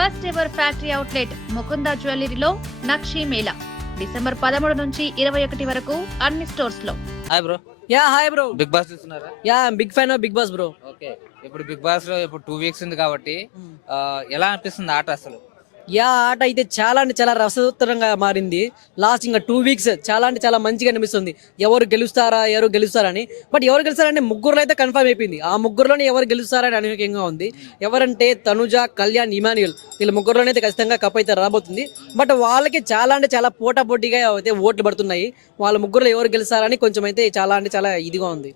First ever factory outlet Mukunda జ్యువెలరీలో Nakshi Mela December 13 నుంచి 21 వరకు అన్ని స్టోర్స్ లో. Hi bro. Hi bro. Big Boss చూస్తున్నారా? Big fan of Big Boss bro. Okay, ఇప్పుడు బిగ్ బాస్ లో ఇప్పుడు 2 వీక్స్ ఉంది కాబట్టి ఎలా అనిపిస్తుంది ఆట అసలు? ఆట అయితే చాలా అంటే చాలా రసవత్తరంగా మారింది. లాస్ట్ ఇంకా 2 వీక్స్ చాలా అంటే చాలా మంచిగా అనిపిస్తుంది. ఎవరు గెలుస్తారని. బట్ ఎవరు గెలుస్తారని ముగ్గురులో అయితే కన్ఫర్మ్ అయిపోయింది. ఆ ముగ్గురులోనే ఎవరు గెలుస్తారని అనేకంగా ఉంది. ఎవరంటే తనుజ, కళ్యాణ్, ఇమాన్యుయల్, వీళ్ళ ముగ్గురులోనే అయితే ఖచ్చితంగా కప్ అయితే రాబోతుంది. బట్ వాళ్ళకి చాలా అంటే చాలా పోటాపోటీగా అయితే ఓట్లు పడుతున్నాయి. వాళ్ళ ముగ్గురులో ఎవరు గెలుస్తారని కొంచెం అయితే చాలా అంటే చాలా ఇదిగా ఉంది.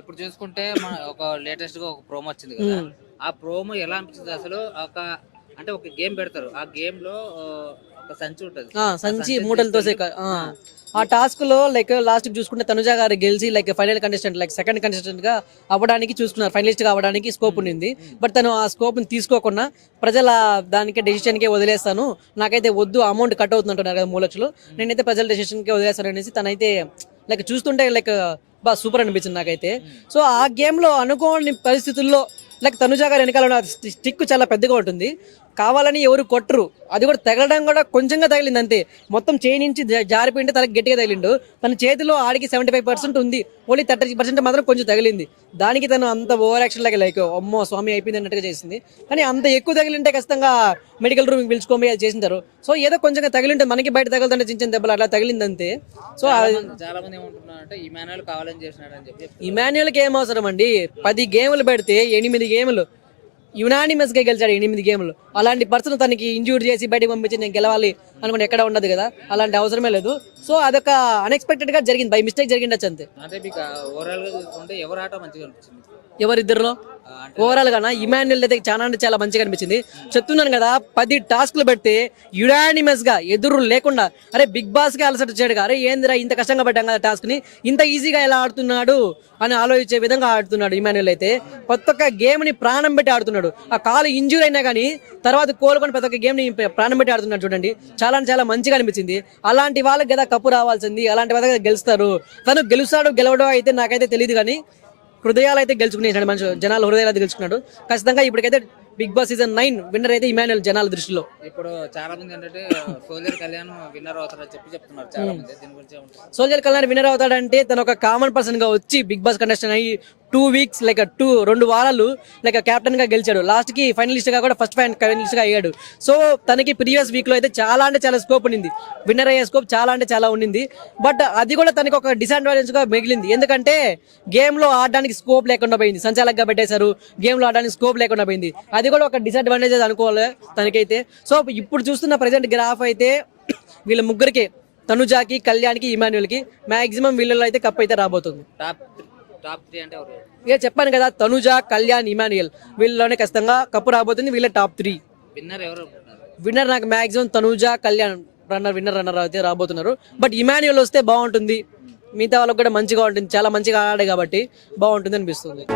ఇప్పుడు చూసుకుంటే మన ఒక లేటెస్ట్ గా ఒక ప్రోమో వచ్చింది కదా, ఆ ప్రోమో ఎలా అనిపిస్తుంది అసలు? అంటే ఒక గేమ్ పెడతారు, ఆ గేమ్ లో ఒక సంచి ఉంటుంది, సంచి మూటలతో ఆ టాస్క్ లో లైక్ లాస్ట్ చూసుకుంటే తనుజ గారు గెలిచి like final contestant like second contestant గా అవ్వడానికి చూసుకున్నారు, ఫైనలిస్ట్ గా అవ్వడానికి స్కోప్ ఉంది. బట్ తను ఆ స్కోప్ ని తీసుకోకుండా ప్రజల దానికి డెసిషన్ కే వదిలేస్తాను, నాకైతే వద్దు, అమౌంట్ కట్ అవుతుంది అంటున్నారు కదా 3 లక్షలు, నేనైతే ప్రజల డెసిషన్ కే వదిలేస్తాను అనేసి తనైతే లైక్ చూస్తుంటే లైక్ బాగా సూపర్ అనిపించింది నాకైతే. సో ఆ గేమ్ లో అనుకోని పరిస్థితుల్లో లైక్ తనుజ గారు వెనకాల స్టిక్ చాలా పెద్దగా ఉంటుంది, కావాలని ఎవరు కొట్టరు, అది కూడా తగలడం కూడా కొంచెంగా తగిలింది అంతే. మొత్తం చేయి నుంచి జారిపోయింటే తనకి గట్టిగా తగిలిండు. తన చేతిలో ఆడికి 75% ఉంది, ఓన్లీ 30% మాత్రం కొంచెం తగిలింది. దానికి తను అంత ఓవర్ యాక్షన్ లాగా లైక్ అమ్మో స్వామి అయిపోయింది అన్నట్టుగా చేసింది. కానీ అంత ఎక్కువ తగిలింటే ఖచ్చితంగా మెడికల్ రూమ్కి పిలుచుకోమి అది చేసింటారు. సో ఏదో కొంచెంగా తగిలింటే మనకి బయట తగలుతుంటే చిన్న చిన్న దెబ్బలు అట్లా తగిలింది అంతే. సో చాలా మంది ఏమంటున్నారంటే ఇమాన్యుయల్ కావాలని చేసినాడు అని చెప్పి. ఇమాన్యుయల్కి ఏం అవసరం అండి? 10 గేములు పెడితే 8 గేములు యునానిమస్ గా గెలిచాడు, 8 గేములు. అలాంటి పర్సన్ తనకి ఇంజూర్ చేసి బయటకు పంపించి నేను గెలవాలి అనుకుని ఎక్కడ ఉండదు కదా, అలాంటి అవసరమే లేదు. సో అదొక అన్ఎక్స్పెక్టెడ్ గా జరిగింది, బై మిస్టేక్ జరిగిండొచ్చు అంతే. అంటే మీకు ఓవరాల్ గా చూసుకుంటే ఎవరి ఆట మంచిగా అనిపించింది? ఎవరిద్దరులో ఓవరాల్ గానా ఇమాన్యుయల్ అయితే చాలా అంటే చాలా మంచిగా అనిపించింది. చెప్తున్నాను కదా, 10 టాస్క్లు పెడితే యునానిమస్ గా ఎదురు లేకుండా అరే బిగ్ బాస్ కి అలసట వచ్చాడు, అరే ఏందిరా ఇంత కష్టంగా పెట్టాం కదా టాస్క్ ని, ఇంత ఈజీగా ఎలా ఆడుతున్నాడు అని ఆలోచించే విధంగా ఆడుతున్నాడు ఇమాన్యుయల్ అయితే. ప్రతి ఒక్క గేమ్ ని ప్రాణం పెట్టి ఆడుతున్నాడు. ఆ కాలు ఇంజూర్ అయినా కానీ తర్వాత కోలుకొని ప్రతి ఒక్క గేమ్ ని ప్రాణం పెట్టి ఆడుతున్నాడు చూడండి, చాలా చాలా మంచిగా అనిపించింది. అలాంటి వాళ్ళకి కదా కప్పు రావాల్సింది, అలాంటి వాళ్ళకి గెలుస్తారు. తను గెలుస్తాడు గెలవడం అయితే నాకైతే తెలియదు, కానీ హృదయాలు అయితే గెలుచుకునేసాడు, మంచి జనాల హృదయాలు అయితే గెలుచుకున్నాడు ఖచ్చితంగా. ఇప్పటికైతే బిగ్ బాస్ సీజన్ 9 విన్నర్ అయితే ఇమాన్యుయల్ జనాల దృష్టిలో. ఇప్పుడు చాలా మంది ఏంటంటే సోల్జర్ కళ్యాణ్ విన్నర్ అవుతారని చెప్తున్నారు చాలా మంది. దీని గురించి సోల్జర్ కళ్యాణ్ విన్నర్ అవుతాడంటే తను ఒక కామన్ పర్సన్ గా వచ్చి బిగ్ బాస్ కంటెస్టెంట్ అయ్యి 2 వీక్స్ లైక్ 2 వారాలు లైక్ కెప్టెన్ గా గెలిచాడు. లాస్ట్ కి ఫైనలిస్ట్ గా కూడా ఫస్ట్ ఫైనలిస్ట్ గా అయ్యాడు. సో తనకి ప్రీవియస్ వీక్ లో అయితే చాలా అంటే చాలా స్కోప్ ఉండింది, విన్నర్ అయ్యే స్కోప్ చాలా అంటే చాలా ఉండింది. బట్ అది కూడా తనకి ఒక డిసడ్వాంటేజ్ గా మిగిలింది, ఎందుకంటే గేమ్ లో ఆడడానికి స్కోప్ లేకుండా పోయింది, సంచాలకుగా పెట్టేశారు, గేమ్ లో ఆడడానికి స్కోప్ లేకుండా పోయింది. అది కూడా ఒక డిసడ్వాంటేజ్ అనుకోవాలి తనకైతే. సో ఇప్పుడు చూస్తున్న ప్రెసెంట్ గ్రాఫ్ అయితే వీళ్ళ ముగ్గురికి, తనుజాకి, కళ్యాణ్కి, ఇమాన్యుయల్కి మాక్సిమం వీళ్ళలో అయితే కప్ అయితే రాబోతుంది. టాప్ 3 అంటే ఎవరు? ఇక చెప్పాను కదా, తనుజ, కళ్యాణ్, ఇమాన్యుయల్ వీళ్ళలోనే ఖచ్చితంగా కప్పు రాబోతుంది. వీళ్ళ టాప్ 3. విన్నర్ ఎవరు? విన్నర్ నాకు మాక్సిమం తనుజ, కళ్యాణ్ రన్నర్ అయితే రాబోతున్నారు. బట్ ఇమాన్యుయల్ వస్తే బాగుంటుంది, మిగతా వాళ్ళకి కూడా మంచిగా ఉంటుంది, చాలా మంచిగా ఆడాడు కాబట్టి బాగుంటుంది అనిపిస్తుంది.